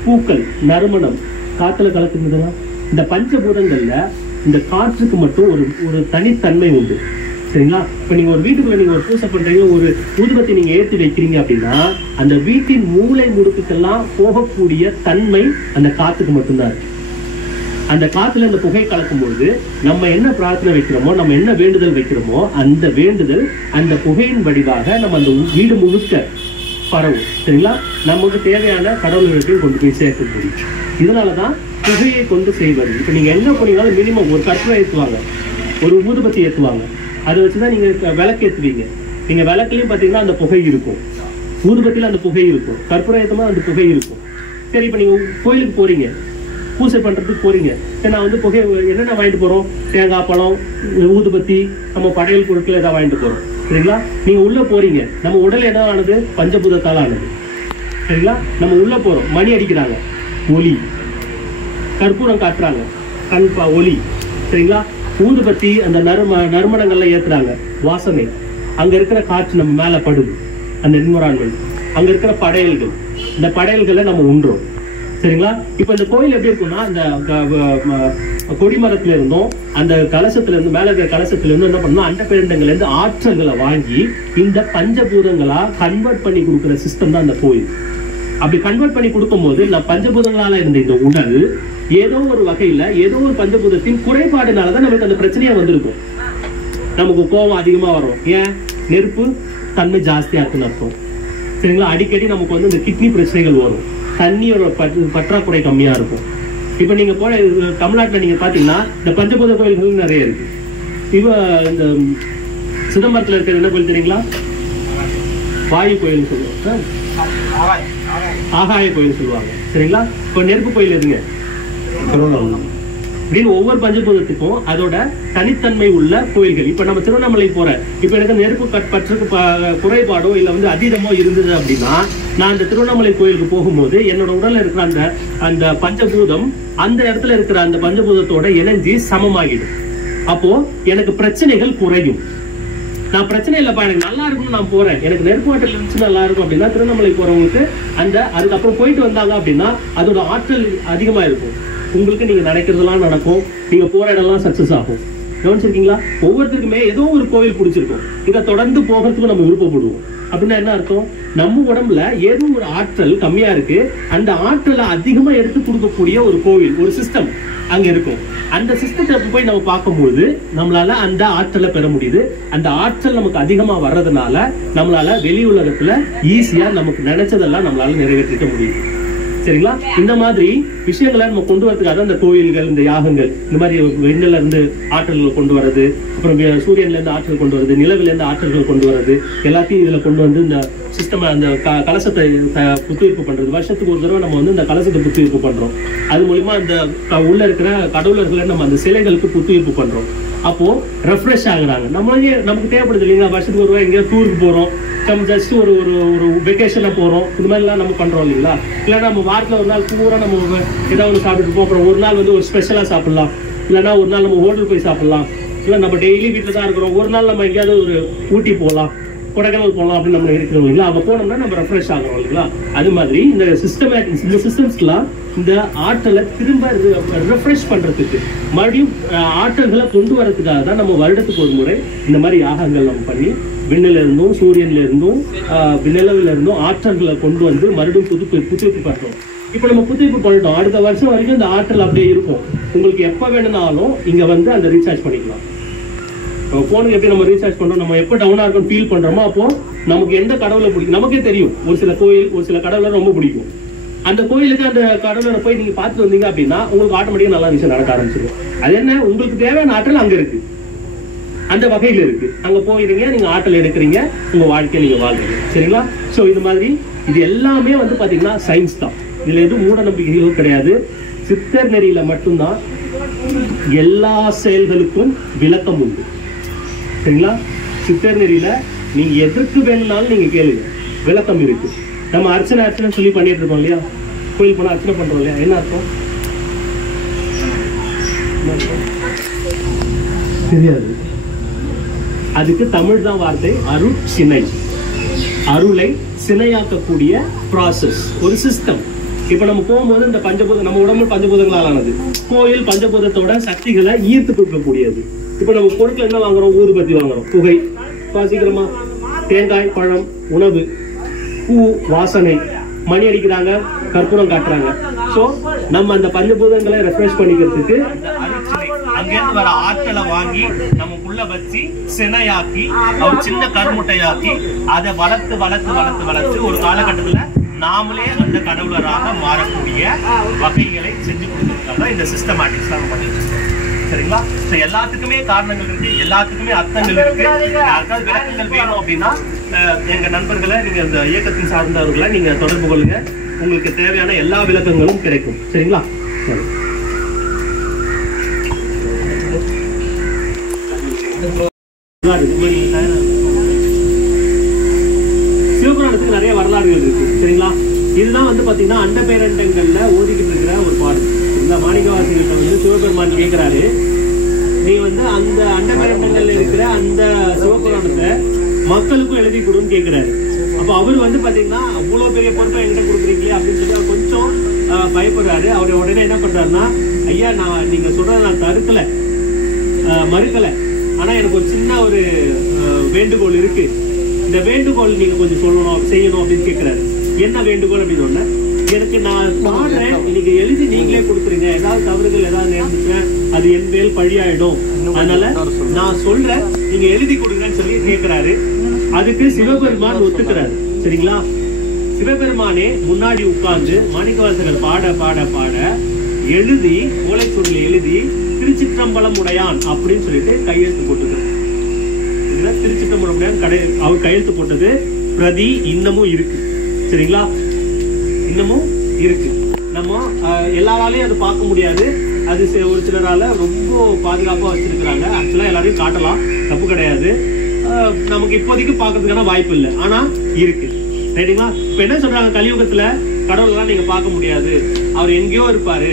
பூக்கள், நறுமணம், காத்துல கலக்குறதுங்களா? இந்த பஞ்சபூதங்கள்ல இந்த காற்றுக்கு மட்டும் ஒரு தனித்தன்மை உண்டு. சரிங்களா? இப்ப நீங்க ஒரு வீட்டுக்குள்ள நீங்க ஒரு பூசை பண்றீங்க, ஒரு ஊதுபத்தி நீங்க ஏற்றி வைக்கிறீங்க அப்படின்னா அந்த வீட்டின் மூளை முடுக்குக்கெல்லாம் போகக்கூடிய தன்மை அந்த காத்துக்கு மட்டும்தான் இருக்கு. அந்த காத்துல இந்த புகை கலக்கும்போது நம்ம என்ன பிரார்த்தனை வைக்கிறோமோ, நம்ம என்ன வேண்டுதல் வைக்கிறோமோ, அந்த வேண்டுதல் அந்த புகையின் வடிவாக நம்ம அந்த வீடு முழுக்க பரவும். சரிங்களா? நமக்கு தேவையான கடவுள்களையும் கொண்டு போய் சேர்க்க முடியும். இதனாலதான் புகையை கொண்டு செய்வது. இப்ப நீங்க எங்க போனீங்கன்னாலும் மினிமம் ஒரு கற்பூரம் ஏற்றுவாங்க, ஒரு ஊதுபத்தி ஏற்றுவாங்க. அதை வச்சுதான் நீங்க விளக்கு ஏற்றுவீங்க. நீங்க விளக்குலயும் பாத்தீங்கன்னா அந்த புகை இருக்கும், ஊதுபத்தியில அந்த புகை இருக்கும், கற்பூரம் ஏற்றமா அந்த புகை இருக்கும். சரி, இப்ப நீங்க கோயிலுக்கு போறீங்க, பூசை பண்றதுக்கு போறீங்க. நான் வந்து புகை என்னென்ன வாங்கிட்டு போறோம்? தேங்காய் பழம், ஊதுபத்தி, நம்ம படையல் பொருட்கள் ஏதாவது வாங்கிட்டு போறோம். சரிங்களா? நீங்க உள்ள போறீங்க, நம்ம உடல் என்ன ஆனது? பஞ்சபூதத்தால் ஆனது. சரிங்களா? நம்ம உள்ள போறோம், மணி அடிக்கிறாங்க, ஒலி, கற்பூரம் காட்டுறாங்க, கண்பா ஒலி. சரிங்களா? ஊதுபத்தி அந்த நறுமணங்கள்ல ஏத்துறாங்க, வாசனை. அங்க இருக்கிற காற்று நம்ம மேல படுது, அந்த என்விரான்மெண்ட். அங்க இருக்கிற படையல்கள், இந்த படையல்களை நம்ம உண்றோம். சரிங்களா? இப்ப இந்த கோயில் எப்படி இருக்கும்னா, அந்த கொடிமரத்துல இருந்தும் அந்த கலசத்துல இருந்து மேல இருக்கிற கலசத்துல இருந்து என்ன பண்ணணும், அண்ட பேரண்டங்கள்ல இருந்து ஆற்றல்களை வாங்கி இந்த பஞ்சபூதங்களா கன்வெர்ட் பண்ணி கொடுக்குற சிஸ்டம் தான் அந்த கோயில். அப்படி கன்வெர்ட் பண்ணி கொடுக்கும் போது பஞ்சபூதங்களால இருந்த இந்த உடல் ஏதோ ஒரு வகையில ஏதோ ஒரு பஞ்சபூதத்தின் குறைபாடுனாலதான் நமக்கு அந்த பிரச்சனையா வந்திருக்கும். நமக்கு கோபம் அதிகமா வரும். ஏன்? நெருப்பு தன்மை ஜாஸ்தியா இருக்குன்னு அர்த்தம். சரிங்களா? அடிக்கடி நமக்கு வந்து இந்த கிட்னி பிரச்சனைகள் வரும். தண்ணியோட பற்றாக்குறை கம்மியா இருக்கும். இப்ப நீங்க போன தமிழ்நாட்டுல நீங்க பாத்தீங்கன்னா இந்த பஞ்சபூத கோயில்கள் நிறைய இருக்கு. இப்ப இந்த சிதம்பரத்துல இருக்கிற என்ன கோயில் தெரியுங்களா? வாயு கோயில் சொல்லுவாங்க, ஆகாய கோயில் சொல்லுவாங்க. சரிங்களா? இப்ப நெருப்பு கோயில் எதுங்க? அப்படின்னு ஒவ்வொரு பஞ்சபூதத்துக்கும் அதோட தனித்தன்மை உள்ள கோயில்கள். இப்ப நம்ம திருவண்ணாமலை போற, இப்ப எனக்கு நெருப்பு பற்றுக்கு குறைபாடோ இல்ல வந்து அதீதமோ இருந்தது அப்படின்னா, நான் அந்த திருவண்ணாமலை கோயிலுக்கு போகும்போது என்னோட உடல்ல இருக்கிற அந்த பஞ்சபூதம் அந்த இடத்துல இருக்கிற அந்த பஞ்சபூதத்தோட இணைஞ்சி சமமாகிடும். அப்போ எனக்கு பிரச்சனைகள் குறையும். நான் பிரச்சனை இல்லப்பா, எனக்கு நல்லா இருக்கும்னு நான் போறேன், எனக்கு நெருப்பு ஆற்றல் இருந்துச்சு நல்லா இருக்கும் அப்படின்னா, திருவண்ணாமலை போறவங்களுக்கு அதுக்கப்புறம் போயிட்டு வந்தாங்க அப்படின்னா அதோட ஆற்றல் அதிகமா இருக்கும். உங்களுக்கு நீங்க நினைக்கிறதெல்லாம் நடக்கும், நீங்க போற இடம்லாம் சக்சஸ் ஆகும். கவனிச்சிருக்கீங்களா? ஒவ்வொருத்தருக்குமே ஏதோ ஒரு கோவில் பிடிச்சிருக்கும், இதை தொடர்ந்து போகிறதுக்கு நம்ம விருப்பப்படுவோம். அப்படின்னா என்ன அர்த்தம்? நம்ம உடம்புல ஏதோ ஒரு ஆற்றல் கம்மியா இருக்கு, அந்த ஆற்றலை அதிகமா எடுத்து கொடுக்கக்கூடிய ஒரு கோவில், ஒரு சிஸ்டம் அங்க இருக்கும். அந்த சிஸ்டத்தை போய் நம்ம பார்க்கும்போது நம்மளால அந்த ஆற்றலை பெற முடியுது. அந்த ஆற்றல் நமக்கு அதிகமா வர்றதுனால நம்மளால வெளி உலகத்துல ஈஸியா நமக்கு நினைச்சதெல்லாம் நம்மளால நிறைவேற்றிக்க முடியுது. சரிங்களா? இந்த மாதிரி விஷயங்களை நம்ம கொண்டு வரதுக்காக இந்த கோயில்கள், இந்த யாகங்கள், இந்த மாதிரி விண்ணில இருந்து ஆற்றல்கள் கொண்டு வர்றது, அப்புறம் சூரியன்ல இருந்து ஆற்றல் கொண்டு வருது, நிலவில இருந்து ஆற்றல்கள் கொண்டு வர்றது, எல்லாத்தையும் இதுல கொண்டு வந்து இந்த சிஸ்டம் அந்த கலசத்தை புத்துயிர்ப்பு பண்றது. வருஷத்துக்கு ஒரு தடவை நம்ம வந்து இந்த கலசத்தை புத்துயிர்ப்பு பண்றோம். அது மூலியமா இந்த உள்ள இருக்கிற கடவுளர்களை நம்ம அந்த சிலைகளுக்கு புத்துயிர்ப்பு பண்றோம். அப்போ ரெஃப்ரெஷ் ஆகுறாங்க. நமக்கு தேவைப்படுது இல்லைங்களா? வருஷத்துக்கு ஒரு ரூபாய் எங்கேயோ டூருக்கு போறோம், நம்ம ஜஸ்ட் ஒரு ஒரு வெக்கேஷன்ல போறோம், இந்த மாதிரி எல்லாம் நம்ம பண்றோம் இல்லைங்களா? இல்லைன்னா நம்ம வாரத்துல ஒரு நாள் பூரா நம்ம ஏதாவது ஒன்று சாப்பிட்டு இருப்போம், அப்புறம் ஒரு நாள் வந்து ஒரு ஸ்பெஷலா சாப்பிடலாம், இல்லைன்னா ஒரு நாள் நம்ம ஹோட்டல் போய் சாப்பிடலாம், இல்லை நம்ம டெய்லி வீட்டில் தான் இருக்கிறோம், ஒரு நாள் நம்ம எங்கேயாவது ஒரு ஊட்டி போகலாம், கொடைக்கானல் போகலாம் அப்படின்னு நம்ம இருக்கிறோம் இல்லைங்களா? அங்கே போனோம்னா நம்ம ரெஃப்ரெஷ் ஆகிறோம் இல்லைங்களா? அது மாதிரி இந்த சிஸ்டம்ஸ்லாம் இந்த ஆற்றலை திரும்ப ரெஃப்ரெஷ் பண்றதுக்கு, மறுபடியும் ஆற்றல்களை கொண்டு வரதுக்காக தான் நம்ம வருடத்துக்கு ஒரு முறை இந்த மாதிரி யாகங்கள் நம்ம பண்ணி விண்ணில இருந்தும் சூரியன்ல இருந்தும் நிலவில இருந்தும் ஆற்றல்களை கொண்டு வந்து மறுபடியும் புதுப்பிப்பு பண்றோம். இப்ப நம்ம புதுப்பிப்பு பண்ணிட்டோம், அடுத்த வருஷம் வரைக்கும் இந்த ஆற்றல் அப்படியே இருக்கும். உங்களுக்கு எப்ப வேணும்னாலும் இங்க வந்து அந்த ரீசார்ஜ் பண்ணிக்கலாம். போனுக்கு எப்படி நம்ம ரீசார்ஜ் பண்றோம், நம்ம எப்ப டவுனா இருக்கும் ஃபீல் பண்றோமோ அப்போ நமக்கு எந்த கடவுளை பிடிக்கும் நமக்கே தெரியும். ஒரு சில கோயில், ஒரு சில கடவுளை ரொம்ப பிடிக்கும். அந்த கோயிலுக்கு அந்த கடவுளை போய் நீங்க பார்த்து வந்தீங்க அப்படின்னா உங்களுக்கு ஆட்டோமேட்டிக்கா நல்ல விஷயம் நடக்க ஆரம்பிச்சிடும். அது என்ன, உங்களுக்கு தேவையான ஆற்றல் அங்க இருக்கு, அந்த வகையில இருக்கு. அங்க போயிருங்க, நீங்க ஆற்றல் எடுக்கிறீங்க, உங்க வாழ்க்கையை நீங்க வாழ்றீங்க. சரிங்களா? சோ இது மாதிரி இது எல்லாமே வந்து பாத்தீங்கன்னா சயின்ஸ் தான். இதுல எதுவும் மூட நம்பிக்கைகளும் கிடையாது. சித்தர் நெறியில மட்டும்தான் எல்லா செயல்களுக்கும் விளக்கம் உண்டு. சரிங்களா? சித்தர் நெறியில நீங்க எதற்கு வேணும்னாலும் நீங்க கேளுங்க, விளக்கம் இருக்கு. நம்ம அர்ச்சனை சொல்லி பண்ணிட்டு இருக்கோம் இல்லையா? கோயில் போனா அர்ச்சனை பண்றோம் இல்லையா? என்ன அர்த்தம் தெரியாது. அதுக்கு தமிழ் தான் வார்த்தை அருட்சினை. அருளை சினையாக்கக்கூடிய ப்ராசஸ், ஒரு சிஸ்டம். இப்ப நம்ம போகும்போது இந்த பஞ்சபூதம், நம்ம உடம்பு பஞ்சபூதங்களால் ஆனது. கோயில் பஞ்சபூதத்தோட சக்திகளை ஈர்த்து கொடுக்கக்கூடியது. இப்ப நம்ம பொருட்கள் என்ன வாங்குறோம்? ஊதுபத்தி வாங்குறோம், புகை, வாசிக்கிறோமா? தேங்காய், பழம், உணவு, பூ, வாசனை, மணி அடிக்கிறாங்க, கற்பூரம் காட்டுறாங்க. சோ நம்ம அந்த பஞ்சபூதங்களை ரெஃப்ரெஷ் பண்ணிக்கிறதுக்கு அங்கிருந்து வர ஆற்றலை வாங்கி நமக்குள்ள வச்சு சினையாக்கி ஒரு சின்ன கருமுட்டையாக்கி அதை வளர்த்து வளர்த்து வளர்த்து வளர்த்து ஒரு காலகட்டத்துல நாமளே அந்த கடவுளராக மாறக்கூடிய வகைகளை செஞ்சு கொடுத்துருக்காங்க. இந்த சிஸ்டமேட்டிக்ஸ் தான் பண்ணிட்டு இருக்கோம். சரிங்களா? எல்லாத்துக்குமே காரணங்கள் இருக்கு, எல்லாத்துக்குமே அர்த்தங்கள் இருக்கு. யாருக்காவது விளக்கங்கள் வேணும் அப்படின்னா எங்க நண்பர்களை, நீங்க இந்த இயக்கத்தின் சார்ந்தவர்களை நீங்க தொடர்பு கொள்ளுங்க, உங்களுக்கு தேவையான எல்லா விளக்கங்களும் கிடைக்கும். சரிங்களா? சரி. சிவபுராணத்துக்கு நிறைய வரலாறுகள் இருக்கு. சரிங்களா? இதுதான் வந்து பாத்தீங்கன்னா அண்ட பேரண்டங்கள்ல ஓதிக்கிட்டு இருக்கிற ஒரு பாடல். இந்த மாணிக்கவாசிகிட்ட வந்து சிவபெருமான் கேட்கிறாரு, நீ வந்து அந்த அண்ட பேரண்டங்கள்ல இருக்கிற அந்த சிவபுராணத்தை மக்களுக்கும் எழுதி கொடுன்னு கேட்கிறாரு. அப்ப அவர் வந்து பாத்தீங்கன்னா அவ்வளவு பெரிய பொறுப்பை என்கிட்ட கொடுக்குறீங்களே அப்படின்னு சொல்லி அவர் கொஞ்சம் பயப்படுறாரு. அவர் உடனே என்ன பண்றாருன்னா, ஐயா நான் நீங்க சொல்றதை நான் தடுக்கல, மறுக்கல, ஆனா எனக்கு ஒரு சின்ன ஒரு வேண்டுகோள் இருக்கு. இந்த வேண்டுகோள் நீங்க கொஞ்சம் சொல்லணும், செய்யணும் அப்படின்னு கேட்கிறாரு. என்ன வேண்டுகோள் அப்படின்னு ஒண்ணு, எனக்கு நான் பாடுறேன், நீங்க எழுதி நீங்களே கொடுக்குறீங்க, ஏதாவது தவறுகள் ஏதாவது நேர்ந்துச்சுன்னா அது என் மேல் பழியாயிடும், அதனால நான் சொல்றேன் நீங்க எழுதி கொடுக்குறேன்னு சொல்லி கேட்கிறாரு. அதுக்கு சிவபெருமான் ஒத்துக்கிறாரு. சரிங்களா? சிவபெருமானே முன்னாடி உட்கார்ந்து மாணிக்கவாசகர் பாட பாட பாட எழுதி ஓலைச்சுவடியில் எழுதி திருச்சிற்றம்பலம் உடையான் அப்படின்னு சொல்லிட்டு கையெழுத்து போட்டுக்கிறார். திருச்சிற்றம்பலம் உடையான் அவர் கையெழுத்து போட்டது பிரதி இன்னமும் இருக்கு. சரிங்களா? இன்னமும் இருக்கு. நம்ம எல்லாராலையும் அது பார்க்க முடியாது. அது ஒரு சிலரால ரொம்ப பாதுகாப்பா வச்சிருக்கிறாங்க. ஆக்சுவலா எல்லாரையும் காட்டலாம், தப்பு கிடையாது. நமக்கு இப்போதைக்கு பாக்குறதுக்கான வாய்ப்பு இல்லை, ஆனா இருக்கு. ரைட்டுங்களா? இப்ப என்ன சொல்றாங்க, கலியுகத்துல கடவுள்லாம் நீங்க பார்க்க முடியாது, அவர் எங்கேயோ இருப்பாரு,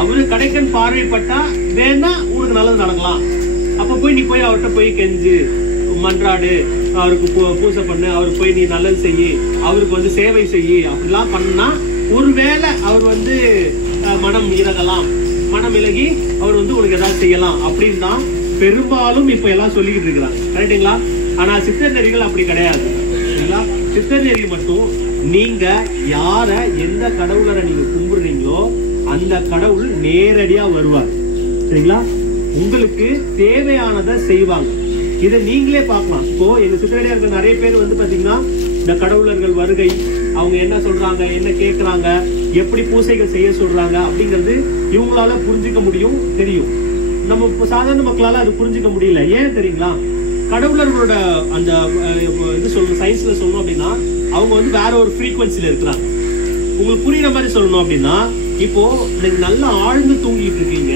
அவரு கடைக்கன் பார்வைப்பட்டா வேணா உங்களுக்கு நல்லது நடக்கலாம். அப்ப போய் நீ போய் அவர்கிட்ட போய் கெஞ்சு மன்றாடு, அவருக்கு பூசை பண்ணு, அவருக்கு போய் நீ நல்லது செய்யி, அவருக்கு வந்து சேவை செய்யி, அப்படிலாம் பண்ணா ஒருவேளை அவர் வந்து மனம் இறகலாம், மனம் இலகி அவர் வந்து உனக்கு ஏதாவது செய்யலாம் அப்படின்னு தான் பெரும்பாலும் இப்ப எல்லாம் சொல்லிக்கிட்டு இருக்கிறாங்க. கரெக்டுங்களா? ஆனா சித்தர் நெறிகள் அப்படி கிடையாது. சித்தர் நெறி மட்டும் நீங்க யார எந்த கடவுளரை நீங்க கும்பிடுறீங்களோ அந்த கடவுள் நேரடியா வருவார். சரிங்களா? உங்களுக்கு தேவையானதை செய்வாங்க. இதை நீங்களே பார்க்கலாம். இப்போ எங்க சித்தரடியார்கள் நிறைய பேர் வந்து பாத்தீங்கன்னா இந்த கடவுளர்கள் வருகை, அவங்க என்ன சொல்றாங்க, என்ன கேட்கறாங்க, எப்படி பூசைகள் செய்ய சொல்றாங்க அப்படிங்கிறது இவங்களால புரிஞ்சுக்க முடியும், தெரியும். நம்ம சாதாரண மக்களால அது புரிஞ்சுக்க முடியல. ஏன் தெரியுங்களா? கடவுளர்களோட அந்த இது சொல்லணும், சயின்ஸ்ல சொல்லணும் அப்படின்னா அவங்க வந்து வேற ஒரு ஃப்ரீக்வன்சில இருக்கிறாங்க. உங்களுக்கு புரியுற மாதிரி சொல்லணும் அப்படின்னா, இப்போ நீங்க நல்லா ஆழ்ந்து தூங்கிட்டு இருக்கீங்க,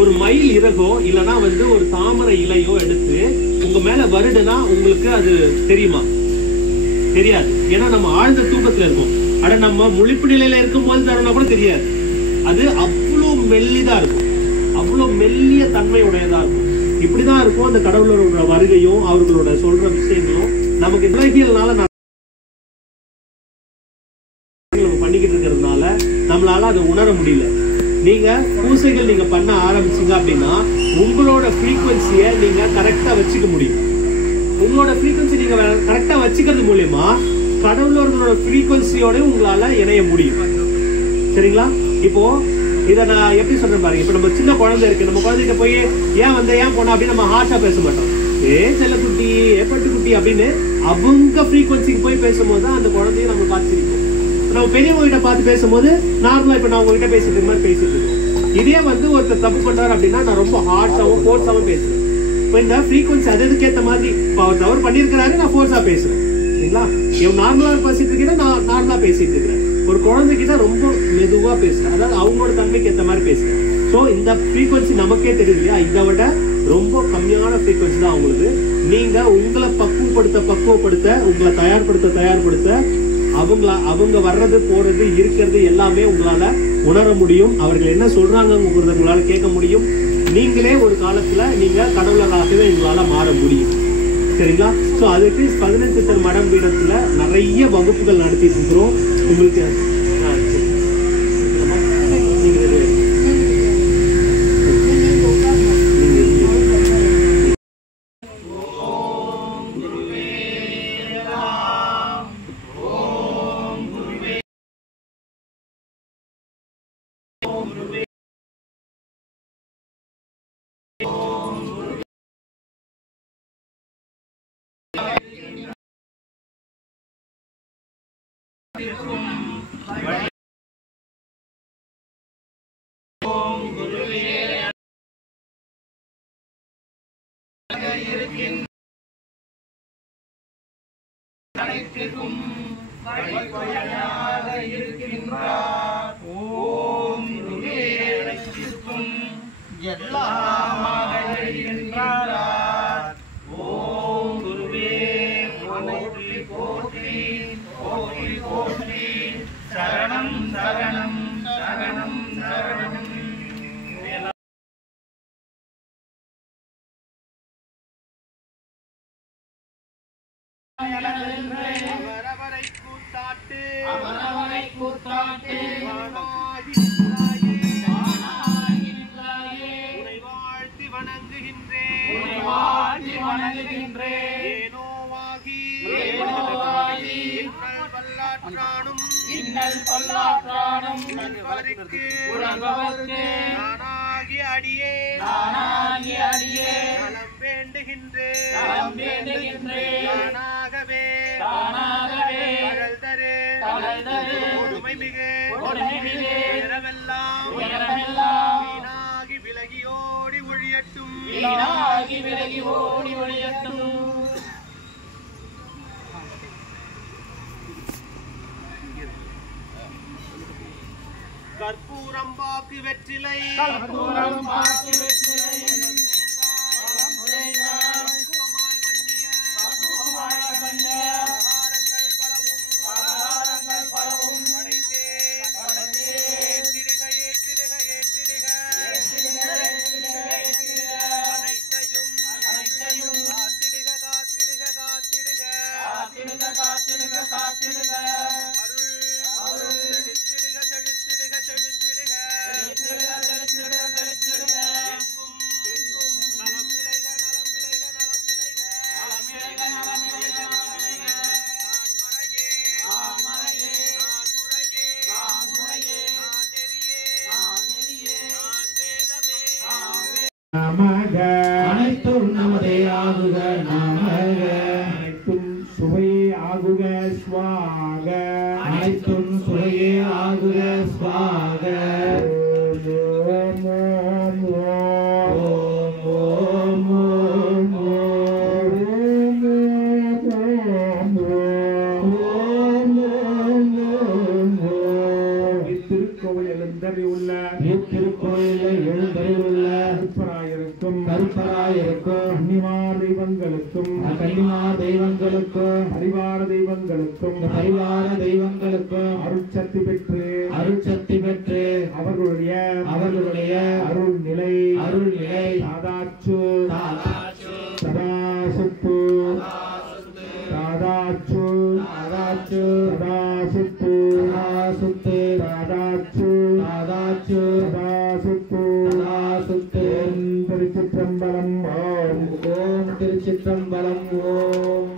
ஒரு மயில் இறகோ இல்லைன்னா வந்து ஒரு தாமரை இலையோ எடுத்து உங்க மேல வருடுனா உங்களுக்கு அது தெரியுமா? தெரியாது. ஏன்னா நம்ம ஆழ்ந்த தூக்கத்துல இருக்கோம். ஆனா நம்ம முழிப்பு நிலையில இருக்கும் போது தரணும் கூட தெரியாது. அது அவ்வளவு மெல்லிதா இருக்கும், அவ்வளவு மெல்லிய தன்மை உடையதா இருக்கும். இப்படிதான் இருக்கும் அந்த கடவுளரோட வருகையும் அவர்களோட சொல்ற விஷயங்களும். நமக்கு விலகியல்னால பண்ணிக்கிட்டு இருக்கிறதுனால நம்மளால அதை உணர முடியல. நீங்க பூசைகள் நீங்க பண்ண ஆரம்பிச்சீங்க அப்படின்னா உங்களோட ஃப்ரீக்வன்சியை நீங்க கரெக்டா வச்சுக்க முடியும். உங்களோட ஃப்ரீக்வன்சி நீங்க கரெக்டா வச்சுக்கிறது மூலியமா கடவுளர்களோட ஃப்ரீக்வன்சியோட உங்களால இணைய முடியும். சரிங்களா? இப்போ இதை நான் எப்படி சொல்றேன் பாருங்க. இப்ப நம்ம சின்ன குழந்தை இருக்கு, நம்ம குழந்தைகிட்ட போய் ஏன் வந்த ஏன் போனா அப்படின்னு நம்ம ஹார்ஷா பேச மாட்டோம். செல்லக்குட்டி, பட்டுக்குட்டி அப்படின்னு அவங்க ஃப்ரீக்வன்சிக்கு போய் பேசும்போது தான் அந்த குழந்தைய நம்ம பார்த்துருக்கோம். நம்ம பெரியவங்க கிட்ட பார்த்து பேசும்போது நார்மலா இப்ப நான் உங்ககிட்ட பேசிட்டு இருக்க மாதிரி பேசிட்டு இருக்கோம். இதே வந்து ஒருத்தர் தப்பு பண்றாரு அப்படின்னா நான் ரொம்ப ஹார்ஷாவும் ஃபோர்ஸாவும் பேசுறேன். இப்ப இந்த ஃப்ரீக்வன்சி அதுக்கேற்ற மாதிரி அவர் தவறு பண்ணிருக்கிறாரு, நான் ஃபோர்ஸா பேசுறேன். சரிங்களா? இவன் நார்மலா பேசிட்டு இருக்கீங்கன்னா நான் நார்மலா பேசிட்டு இருக்கிறேன். ஒரு குழந்தைகிட்ட ரொம்ப மெதுவா பேசுறேன், அதாவது அவங்களோட தன்மைக்கு ஏற்ற மாதிரி பேசுறேன். ஸோ இந்த ஃப்ரீக்வன்சி நமக்கே தெரியும் இல்லையா? இதை விட ரொம்ப கம்மியான ஃப்ரீக்வன்சி தான் அவங்களுக்கு. நீங்க உங்களை பக்குவப்படுத்த உங்களை தயார்படுத்த அவங்க வர்றது போறது இருக்கிறது எல்லாமே உங்களால உணர முடியும். அவர்கள் என்ன சொல்றாங்கிறத உங்களால கேட்க முடியும். நீங்களே ஒரு காலத்துல நீங்க கடவுளராகவே உங்களால மாற முடியும். சரிங்களா? ஸோ அதுக்கு 15 சித்தர் மடம் பீடத்துல நிறைய வகுப்புகள் நடத்திட்டு இருக்கிறோம். உங்களுக்கு சரணம் உழல்பவர்க்கு நானாகி அடியே நலம் வேண்டுகின்றேன் தானாகவே தகழ் தரு கொடுமை மிகு உயரமெல்லாம் வீணாகி விலகி ஓடி ஒழியட்டும் கற்பூரம் பாக்கு வெற்றிலை அனைத்தும் நமதே ஆகுக நமக அனைத்தும் சுவையே ஆகுக ஸ்வாக அனைத்தும் சுவையே ஆகுக ஸ்வாக ஓம் ஓம் ஓம் ஓம் ஓம் திருக்கோவில் எழுந்தறிவுள்ள கருப்பராயிருக்கும் கன்னிமார் தெய்வங்களுக்கும் பரிவார தெய்வங்களுக்கும் அருட்சக்தி பெற்று அவர்களுடைய அருள் நிலை தாதாச்சு சதாசுத்து திருச்சிற்றம்பலம் ஓம் திருச்சிற்றம்பலம் ஓம்.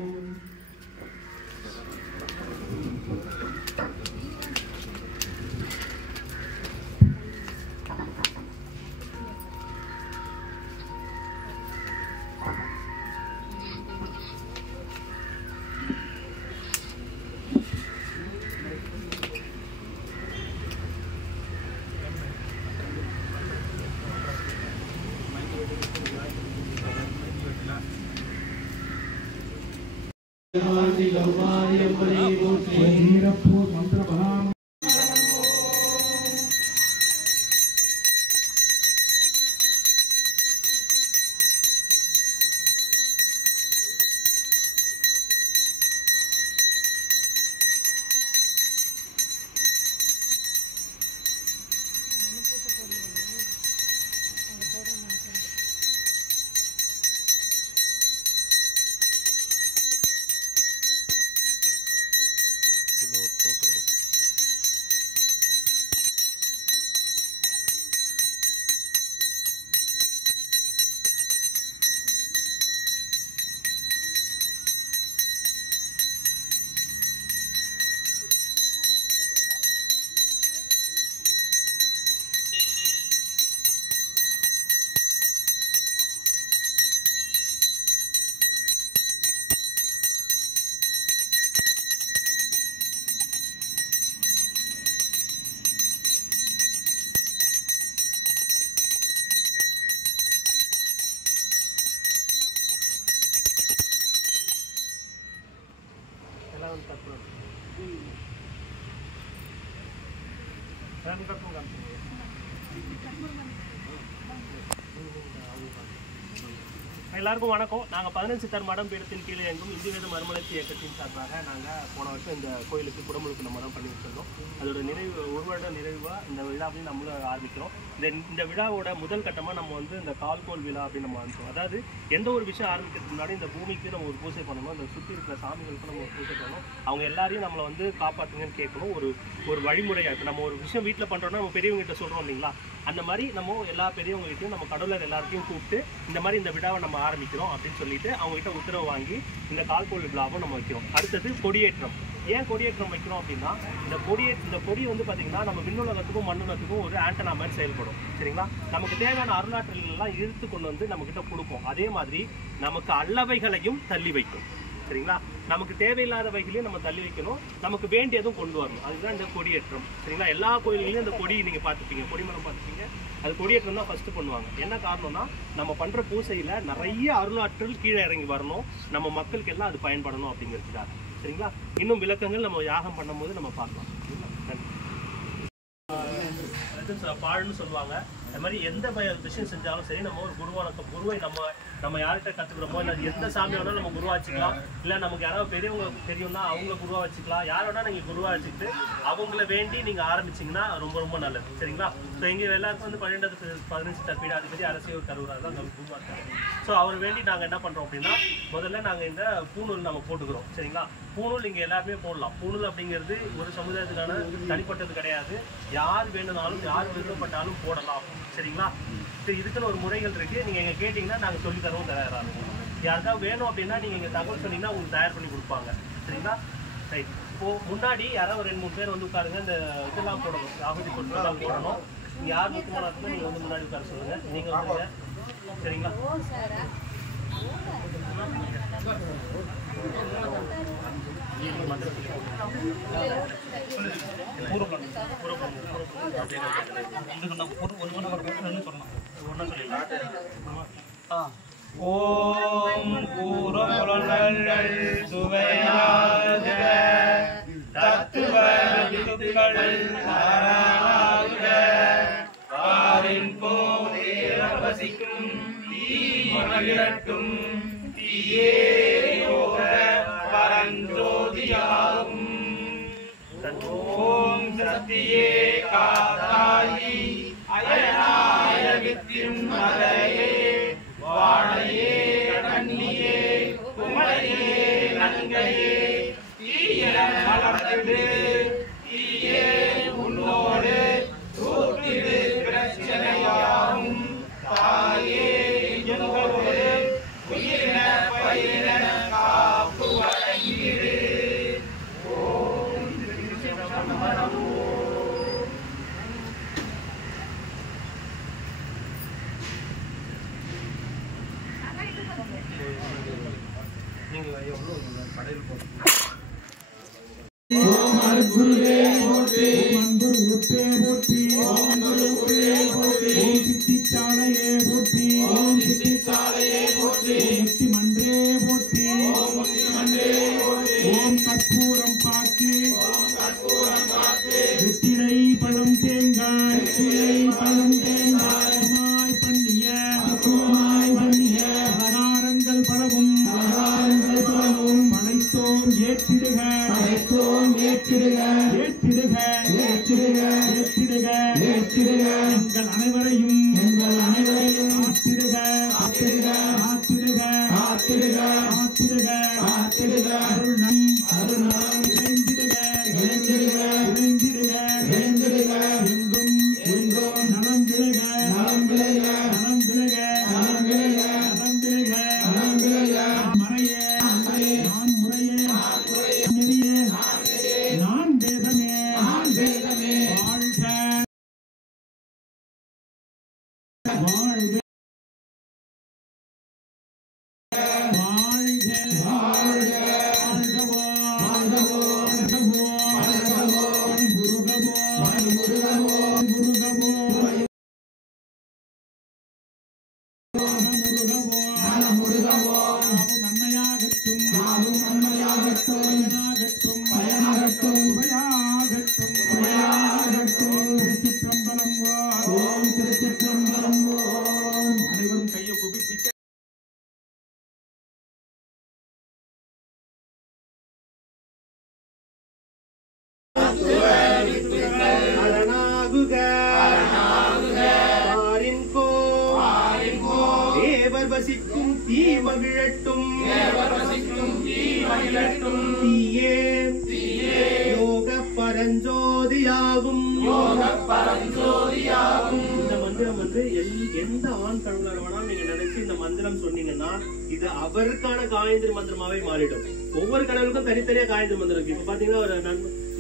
எல்லாருக்கும் வணக்கம். நாங்கள் 15 சித்தர் மடம் பீடத்தின் கீழே எங்கும் இந்திய வேத மறுமலர்ச்சி இயக்கத்தின் சார்பாக நாங்கள் போன வருஷம் இந்த கோயிலுக்கு குடமுழுக்கு நம்ம மடம் பண்ணி வச்சிருந்தோம். அதோட ஒரு வருட நிறைவாக இந்த விழாவையும் நம்மளும் ஆரம்பிக்கிறோம். இந்த விழாவோட முதல் கட்டமாக நம்ம வந்து இந்த கால்கோல் விழா அப்படின்னு நம்ம ஆரம்பிச்சோம். அதாவது எந்த ஒரு விஷயம் ஆரம்பிக்கிறதுக்கு முன்னாடி இந்த பூமிக்கு நம்ம ஒரு பூஜை பண்ணணும், அந்த சுற்றி இருக்கிற சாமிகளுக்கு நம்ம ஒரு பூஜை பண்ணணும், அவங்க எல்லாரையும் நம்மளை வந்து காப்பாற்றுங்கன்னு கேட்கணும். ஒரு வழிமுறையாக இருக்குது. நம்ம ஒரு விஷயம் வீட்டில் பண்ணுறோன்னா நம்ம பெரியவங்ககிட்ட சொல்கிறோம் இல்லைங்களா, அந்த மாதிரி நம்ம எல்லா பெரியவங்ககிட்டையும் நம்ம கடவுளர் எல்லாத்தையும் கூப்பிட்டு இந்த மாதிரி இந்த விழாவை நம்ம ஆரம்பிக்கிறோம் அப்படின்னு சொல்லிட்டு அவங்ககிட்ட உத்தரவு வாங்கி இந்த கால்கோல் விழாவை நம்ம வைக்கிறோம். அடுத்தது கொடியேற்றம். ஏன் கொடியேற்றம் வைக்கிறோம் அப்படின்னா இந்த கொடி வந்து பார்த்தீங்கன்னா நம்ம விண்ணுலகத்துக்கும் மண்ணுலகத்துக்கும் ஒரு ஆண்டனா மாதிரி செயல்படும். சரிங்களா? நமக்கு தேவையான அருளாற்றல்கள்லாம் இழுத்து கொண்டு வந்து நம்மக்கிட்ட கொடுக்கும். அதே மாதிரி நமக்கு அல்லவைகளையும் தள்ளி வைக்கும். சரிங்களா? நமக்கு தேவையில்லாதவைகளையும் நம்ம தள்ளி வைக்கணும், நமக்கு வேண்டியதும் கொண்டு வரணும். அதுதான் இந்த கொடியேற்றம். சரிங்களா? எல்லா கோயில்களையும் இந்த கொடி நீங்கள் பார்த்துப்பீங்க, கொடிமரம் பார்த்துப்பீங்க. அது கொடியேற்றம் தான் ஃபர்ஸ்ட் பண்ணுவாங்க. என்ன காரணம்னா நம்ம பண்ணுற பூசையில் நிறைய அருளாற்றல் கீழே இறங்கி வரணும், நம்ம மக்களுக்கு எல்லாம் அது பயன்படணும் அப்படிங்கிறதுக்காக. சரிங்களா? இன்னும் விளக்கங்கள் நம்ம யாகம் பண்ணும்போது நம்ம பார்க்கலாம். நன்றி. பாழ்னு சொல்லுவாங்க. அது மாதிரி எந்த விஷயம் செஞ்சாலும் சரி, நம்ம ஒரு குருவை நம்ம யார்கிட்ட கற்றுக்கிறோமோ, இல்லை எந்த சாமி வேணாலும் நம்ம குருவா வச்சுக்கலாம். இல்லை நமக்கு யாராவது பெரியவங்க தெரியும்னா அவங்கள குருவா வச்சுக்கலாம். யார் வேணா நீங்கள் குருவா வச்சுக்கிட்டு அவங்கள வேண்டி நீங்கள் ஆரம்பிச்சிங்கன்னா ரொம்ப ரொம்ப நல்லது. சரிங்களா? ஸோ இங்கே எல்லாருக்கும் வந்து 12-15 தற்பீடு அதிபதி அரசியல் தருவராக தான் நம்ம குருவா இருக்காங்க. ஸோ அவர் வேண்டி நாங்கள் என்ன பண்ணுறோம் அப்படின்னா, முதல்ல நாங்கள் இந்த பூணூல் நம்ம போட்டுக்கிறோம். சரிங்களா? பூணூல் இங்கே எல்லாருமே போடலாம். பூணூல் அப்படிங்கிறது ஒரு சமுதாயத்துக்கான தனிப்பட்டது கிடையாது. யார் வேணுனாலும் யார் விருப்பப்பட்டாலும் போடலாம். சரிங்களா? சரி, இதுக்குன்னு ஒரு முறைகள் இருக்கு. நீங்க எங்க கேட்டீங்கன்னா நாங்க சொல்லி தரவும் தயாரா இருக்கும். யாருக்காவது வேணும் அப்படின்னா நீங்க எங்க தகவல் சொன்னீங்கன்னா உங்களுக்கு தயார் பண்ணி கொடுப்பாங்க. சரிங்களா? ரைட். இப்போ முன்னாடி யாராவது 2-3 பேர் வந்து உட்காருங்க. இந்த இதெல்லாம் போடணும், ஆகுதி பொருட்கள்லாம் போடணும். நீங்க யார் முக்கியமான இருக்குமோ நீங்க வந்து முன்னாடி உட்கார சொல்லுங்க. நீங்க வந்துருங்க. சரிங்களா? ஓம் கூறமுழங்கள் சுவையாக தத்துவ வித்துக்கள் ஆராக பாரின் போல் வசிக்கும் தீமகிழட்டும் தீயே யோக பரஞ்சோதியாகும். ஓம் சக்தியே காத்தாயி அயனாய வித்தின் மலையே வாழையே கண்ணியே குமரையே நங்கையே தீய மலர்ந்து தீயே உன்னோடு தூக்கிடு பிரச்சனையாகும் தாயே எங்களோடு உயிரின பயிரின காப்பு வழங்கிடு. ஓம் அருட்குருவே போற்றி, அன்புரு உத்தே போற்றி, ஓம் குரு உத்தே போற்றி, ஓம் சித்திச்சாலையே போற்றி, ஓம் சித்திச்சாலையே போற்றி, முக்தி மன்றே போற்றி, ஓம் முக்தி மன்றே போற்றி, ஓம் கற்பூரம் பாக்கி, ஓம் கற்பூரம் பாக்கி, வெற்றிலை பழம் தேங்காய், வெற்றிலை பழம் தேங்காய், மாய் பண்ணிய அலங்காரங்கள் பலவும் படைத்தோம் ஏற்றிடுக, எங்கள் அனைவரையும் அனைவரும் கையை குவிப்பிச்சு வசிக்கும் தீமகிழட்டும் தீயே யோக பரஞ்சோதியாகும். இந்த மந்திரம் வந்து எந்த ஆண் கடவுளாக வேணாலும் நீங்க நினைச்சு இந்த மந்திரம் சொன்னீங்கன்னா இது அவருக்கான காயத்ரி மந்திரமாவே மாறிடும். ஒவ்வொரு கடவுளுக்கும் தனித்தனியா காயத்ரி மந்திரம் இருக்கு. இப்ப பாத்தீங்கன்னா ஒரு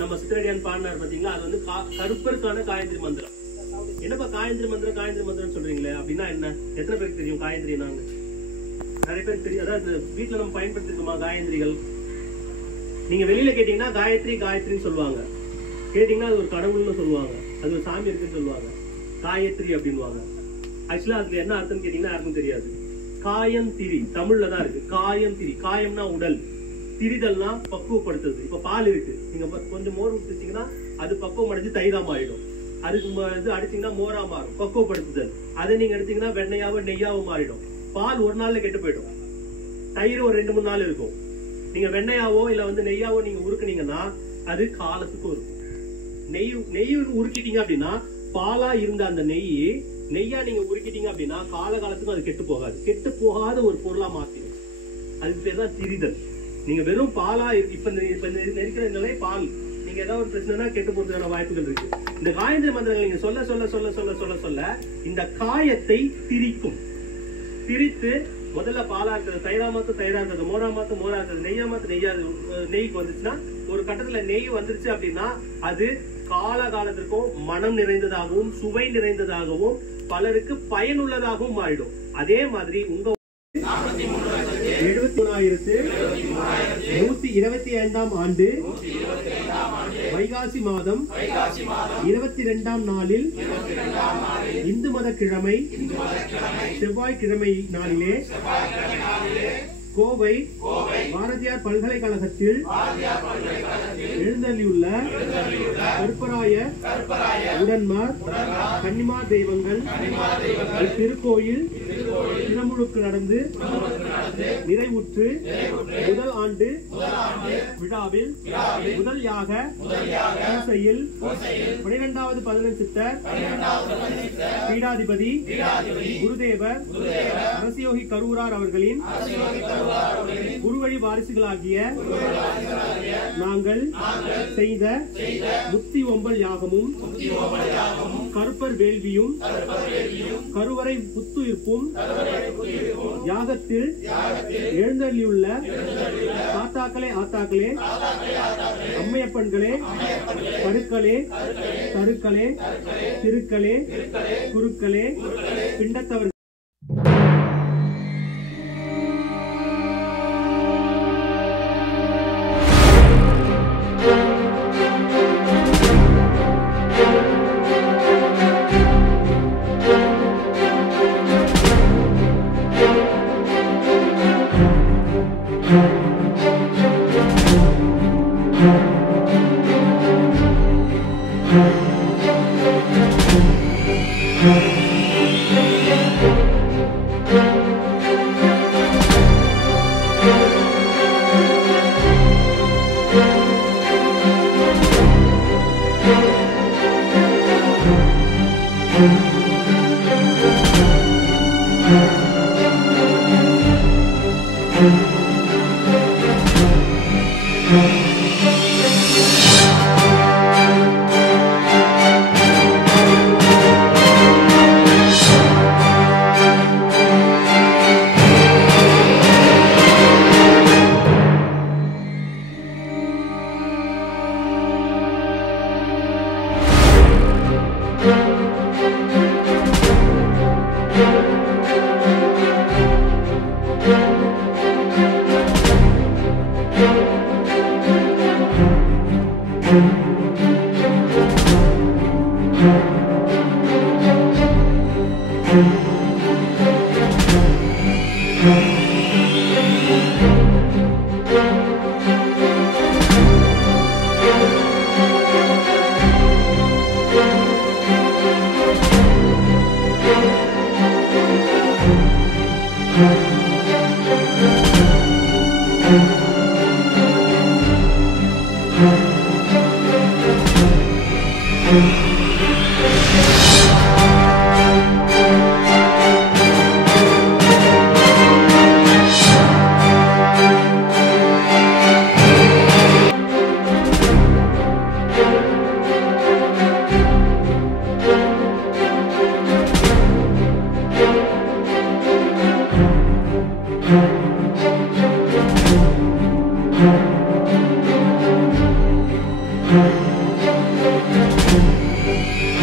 நம்ம சித்திரடியான் பாடினார் பாத்தீங்களா, அது வந்து கருப்பருக்கான காயத்ரி மந்திரம். என்னப்பா காயத்ரி மந்திரம் சொல்றீங்களே அப்படின்னா என்ன? எத்தனை பேருக்கு தெரியும் காயத்ரி? நாங்க நிறைய பேர் தெரியும். அதாவது வீட்டுல நம்ம பயன்படுத்திருக்கோமா காயத்ரிகள்? நீங்க வெளியில கேட்டீங்கன்னா காயத்ரின்னு சொல்லுவாங்க. கேட்டீங்கன்னா அது ஒரு கடவுள்னு சொல்லுவாங்க, அது ஒரு சாமி இருக்குன்னு சொல்லுவாங்க. காயத்ரி அப்படின்வாங்க. ஆக்சுவலா அதுல என்ன அர்த்தம் கேட்டீங்கன்னா யாருக்கும் தெரியாது. காயம் திரி தமிழ்ல தான் இருக்கு. காயம் திரி, காயம்னா உடல், திரிதல்னா பக்குவப்படுத்துறது. இப்ப பால் இருக்கு, நீங்க கொஞ்சம் மோர் ஊற்றிச்சீங்கன்னா அது பக்குவம் அடைஞ்சு தைராம ஆயிடும். அதுக்கு இது அடிச்சீங்கன்னா மோரா மாறும், பக்குவப்படுத்துதல். அதை நீங்க எடுத்தீங்கன்னா வெண்ணையாவும் நெய்யாவும் மாறிடும். பால் ஒரு நாள்ல கெட்டு போயிடும். தயிர் ஒரு 2-3 நாள் இருக்கும். நீங்க வெண்ணையாவோ இல்ல வந்து நெய்யாவோ நீங்க உருக்குனீங்கன்னா அது காலத்துக்கும் இருக்கும். நெய் உருக்கிட்டீங்க அப்படின்னா பாலா இருந்த அந்த நெய்யா நீங்க உருக்கிட்டீங்க அப்படின்னா காலத்துக்கும் அது கெட்டு போகாது. கெட்டு போகாத ஒரு பொருளா மாத்திடும். அதுக்கு பேர் தான் திரிதல். நீங்க வெறும் பாலா இப்ப நெருக்கிற நிலை பால், நீங்க ஏதாவது ஒரு பிரச்சனைனா கெட்டு போறதுக்கான வாய்ப்புகள் இருக்கு. இந்த காயத்ரி மந்திரங்கள் நீங்க சொல்ல சொல்ல சொல்ல சொல்ல சொல்ல சொல்ல இந்த காயத்தை திரிக்கும். திரித்து முதல்ல பாலா இருக்கிறது தயிரா இருக்கிறது, மோரா இருக்கிறது, நெய்யா நெய்க்கு வந்துச்சுன்னா ஒரு கட்டத்துல நெய் வந்துருச்சு அப்படின்னா அது காலத்திற்கும் மனம் நிறைந்ததாகவும் சுவை நிறைந்ததாகவும் பலருக்கு பயனுள்ளதாகவும் மாறிடும். அதே மாதிரி உங்க 73,125ஆம் ஆண்டு வைகாசி மாதம் 22ஆம் நாளில் இந்து மத கிழமை செவ்வாய்க்கிழமை நாளிலே கோவை பாரதியார் பல்கலைக்கழகத்தில் எழுந்தள்ளியுள்ள கருப்பராய உடன்மார் கன்னிமார் தெய்வங்கள் திருக்கோயில் திருமுழுக்கு நடந்து நிறைவுற்று முதல் ஆண்டு விழாவில் முதல் யாக பூசையில் 12வது 11 சித்தர் பீடாதிபதி குருதேவர் அரசியோகி கரூரார் அவர்களின் குருவழி வாரிசுகளாகிய நாங்கள் செய்த முத்தி ஒம்பல் யாகமும் கருப்பர் வேள்வியும் கருவறை புத்துயிர்ப்பும் யாகத்தில் எழுந்தள்ளியுள்ள தாத்தாக்களே ஆத்தாக்களே அம்மையப்பன்களே கருக்களே தருக்களே திருக்களே குருக்களே பிண்டத்தவர்கள்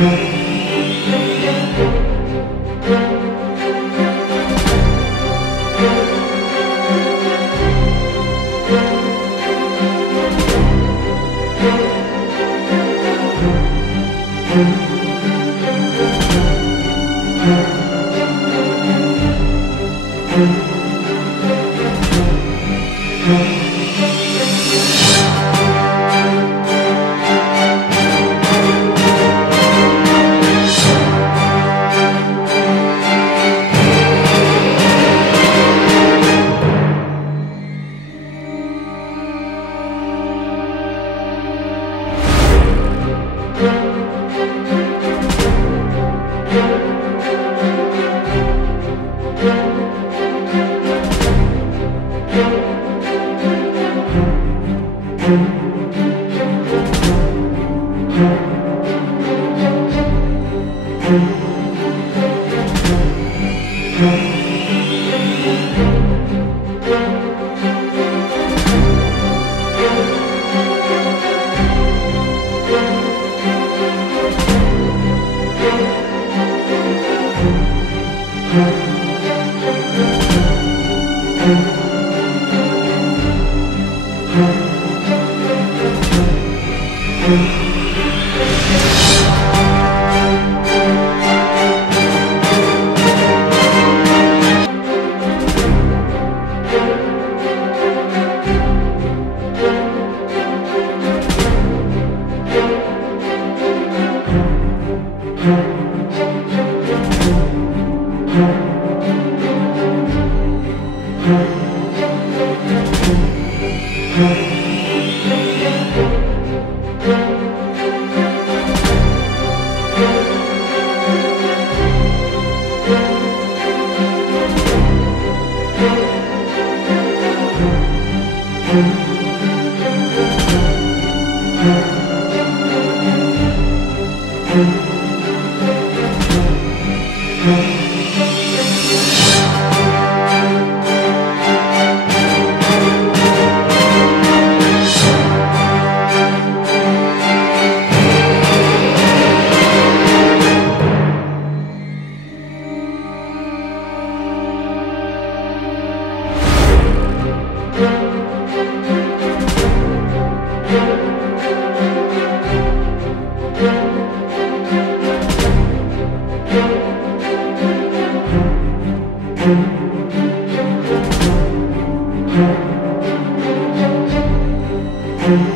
Thank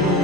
you.